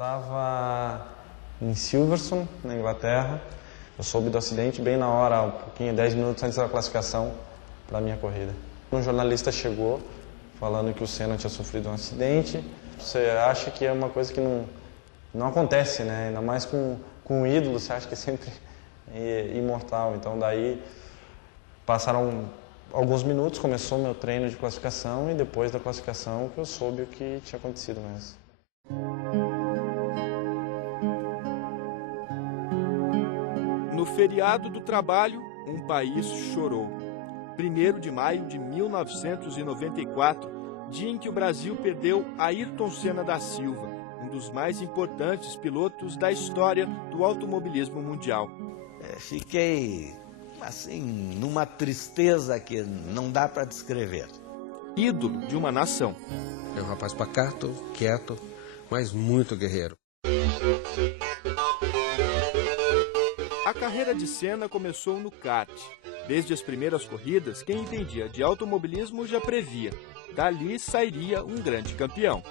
Estava em Silverstone, na Inglaterra. Eu soube do acidente bem na hora, um pouquinho, 10 minutos antes da classificação para a minha corrida. Um jornalista chegou falando que o Senna tinha sofrido um acidente. Você acha que é uma coisa que não acontece, né? Ainda mais com um ídolo, você acha que é sempre imortal. Então daí passaram alguns minutos, começou meu treino de classificação e depois da classificação que eu soube o que tinha acontecido mesmo. No feriado do trabalho, um país chorou. 1º de maio de 1994, dia em que o Brasil perdeu Ayrton Senna da Silva, um dos mais importantes pilotos da história do automobilismo mundial. Fiquei, assim, numa tristeza que não dá para descrever. Ídolo de uma nação. É um rapaz pacato, quieto, mas muito guerreiro. A carreira de Senna começou no kart. Desde as primeiras corridas, quem entendia de automobilismo já previa. Dali sairia um grande campeão.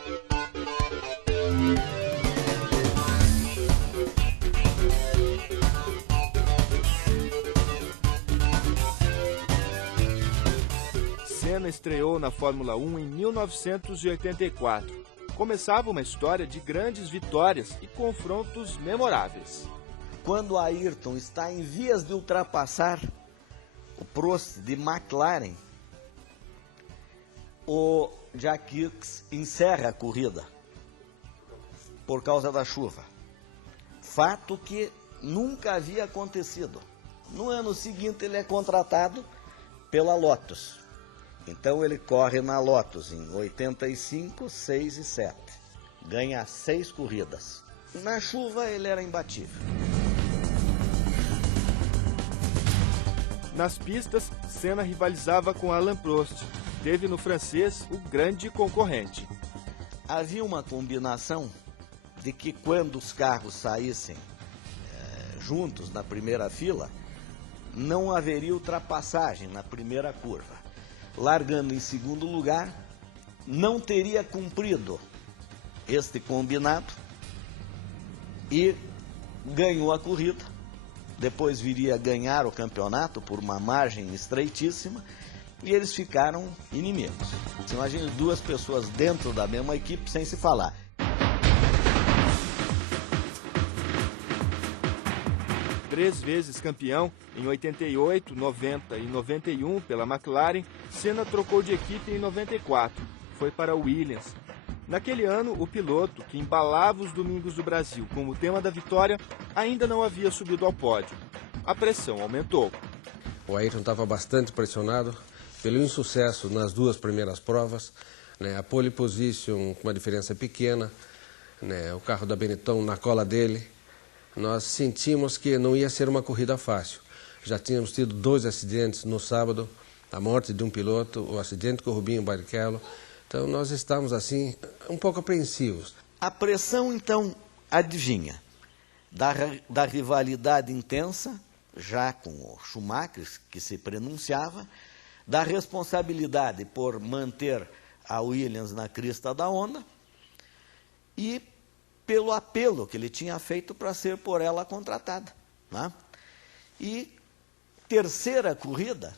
Senna estreou na Fórmula 1 em 1984. Começava uma história de grandes vitórias e confrontos memoráveis. Quando Ayrton está em vias de ultrapassar o Prost de McLaren, o Jack Hicks encerra a corrida por causa da chuva. Fato que nunca havia acontecido. No ano seguinte ele é contratado pela Lotus. Então ele corre na Lotus em 85, 6 e 7. Ganha 6 corridas. Na chuva ele era imbatível. Nas pistas, Senna rivalizava com Alain Prost. Teve no francês o grande concorrente. Havia uma combinação de que quando os carros saíssem juntos na primeira fila, não haveria ultrapassagem na primeira curva. Largando em segundo lugar, não teria cumprido este combinado e ganhou a corrida. Depois viria a ganhar o campeonato por uma margem estreitíssima e eles ficaram inimigos. Você imagina 2 pessoas dentro da mesma equipe sem se falar. Três vezes campeão, em 88, 90 e 91 pela McLaren, Senna trocou de equipe em 94. Foi para a Williams. Naquele ano, o piloto, que embalava os domingos do Brasil como tema da vitória, ainda não havia subido ao pódio. A pressão aumentou. O Ayrton estava bastante pressionado pelo insucesso nas 2 primeiras provas, né? A pole position com uma diferença pequena, né? O carro da Benetton na cola dele. Nós sentimos que não ia ser uma corrida fácil. Já tínhamos tido 2 acidentes no sábado, a morte de um piloto, o acidente com o Rubinho Barrichello. Então nós estávamos assim um pouco apreensivos. A pressão então, adivinha, da rivalidade intensa, já com o Schumacher, que se pronunciava, da responsabilidade por manter a Williams na crista da onda e pelo apelo que ele tinha feito para ser por ela contratada, né? E terceira corrida,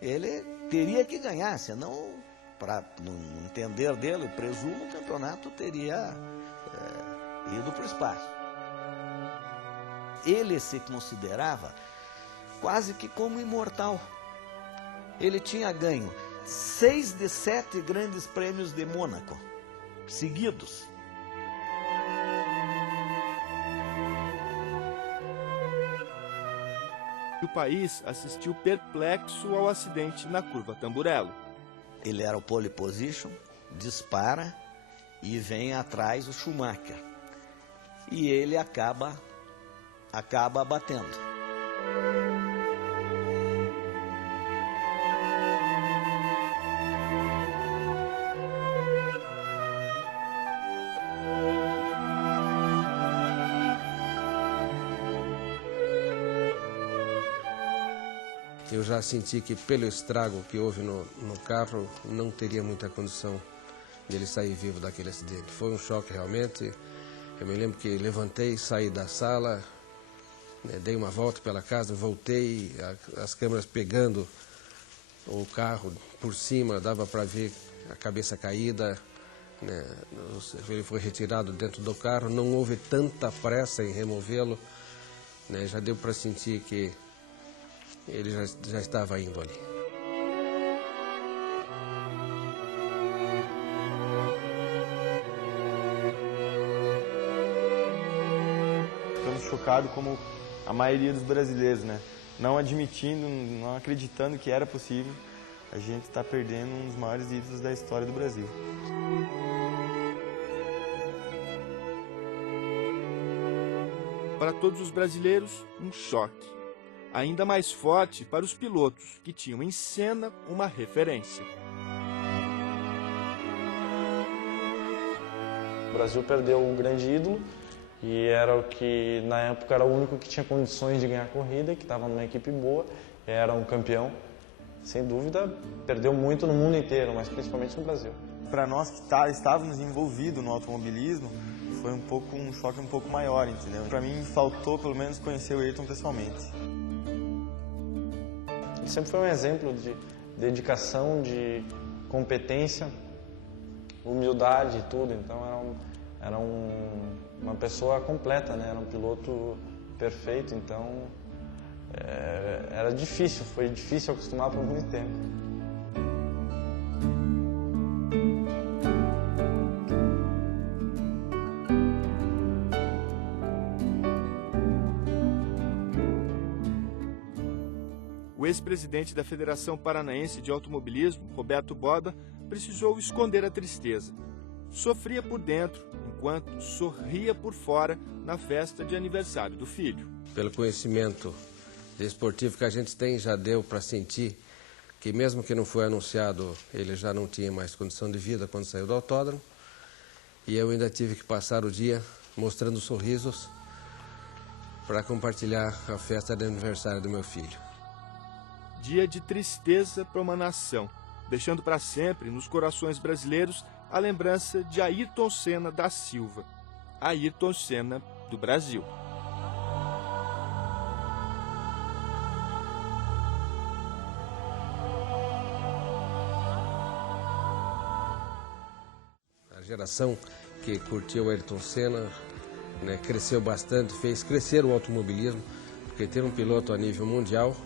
ele teria que ganhar, senão, no entender dele, presumo, o campeonato teria ido para o espaço. Ele se considerava quase que como imortal. Ele tinha ganho 6 de 7 grandes prêmios de Mônaco, seguidos. O país assistiu perplexo ao acidente na curva Tamburello. Ele era o pole position, dispara e vem atrás o Schumacher. E ele acaba batendo. Eu já senti que pelo estrago que houve no carro, não teria muita condição de ele sair vivo daquele acidente. Foi um choque realmente Eu me lembro que levantei, saí da sala, né, dei uma volta pela casa, voltei, as câmeras pegando o carro por cima, dava para ver a cabeça caída, né, ele foi retirado dentro do carro, não houve tanta pressa em removê-lo, né, já deu para sentir que ele já estava indo ali. Ficamos chocados como a maioria dos brasileiros, né? Não admitindo, não acreditando que era possível. A gente está perdendo um dos maiores ídolos da história do Brasil. Para todos os brasileiros, um choque. Ainda mais forte para os pilotos, que tinham em Senna uma referência. O Brasil perdeu um grande ídolo e era o que na época era o único que tinha condições de ganhar a corrida, que estava numa equipe boa, era um campeão. Sem dúvida, perdeu muito no mundo inteiro, mas principalmente no Brasil. Para nós que estávamos envolvidos no automobilismo, foi um choque um pouco maior, entendeu? Para mim, faltou pelo menos conhecer o Ayrton pessoalmente. Ele sempre foi um exemplo de dedicação, de competência, humildade e tudo. Então era uma pessoa completa, né? Era um piloto perfeito. Então era difícil, foi difícil acostumar por muito tempo. O ex-presidente da Federação Paranaense de Automobilismo, Roberto Boba, precisou esconder a tristeza. Sofria por dentro, enquanto sorria por fora na festa de aniversário do filho. Pelo conhecimento desportivo que a gente tem, já deu para sentir que mesmo que não foi anunciado, ele já não tinha mais condição de vida quando saiu do autódromo. E eu ainda tive que passar o dia mostrando sorrisos para compartilhar a festa de aniversário do meu filho. Dia de tristeza para uma nação, deixando para sempre nos corações brasileiros a lembrança de Ayrton Senna da Silva, Ayrton Senna do Brasil. A geração que curtiu Ayrton Senna, né, cresceu bastante, fez crescer o automobilismo, porque ter um piloto a nível mundial,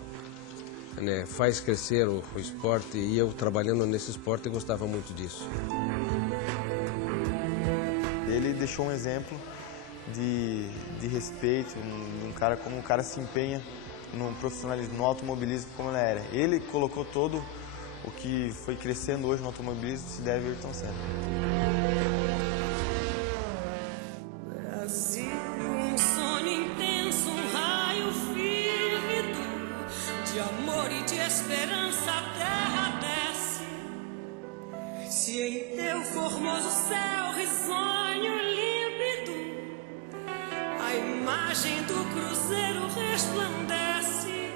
né, faz crescer o esporte, e eu trabalhando nesse esporte gostava muito disso. Ele deixou um exemplo de respeito, um cara como um cara se empenha no profissionalismo, no automobilismo como ele era. Ele colocou todo o que foi crescendo hoje no automobilismo se deve a Ayrton Senna. Brasil, um sonho intenso, um raio vívido de amor e de esperança a terra desce. Se em teu formoso céu risonho límpido a imagem do cruzeiro resplandece,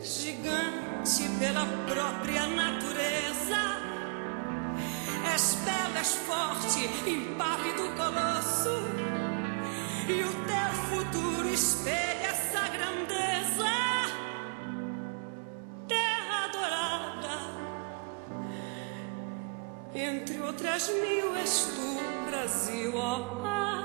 gigante pela própria natureza, és belo, és forte, impávido colosso, e o teu futuro espelha essa grandeza. Terra adorada, entre outras mil és tu, Brasil, ó.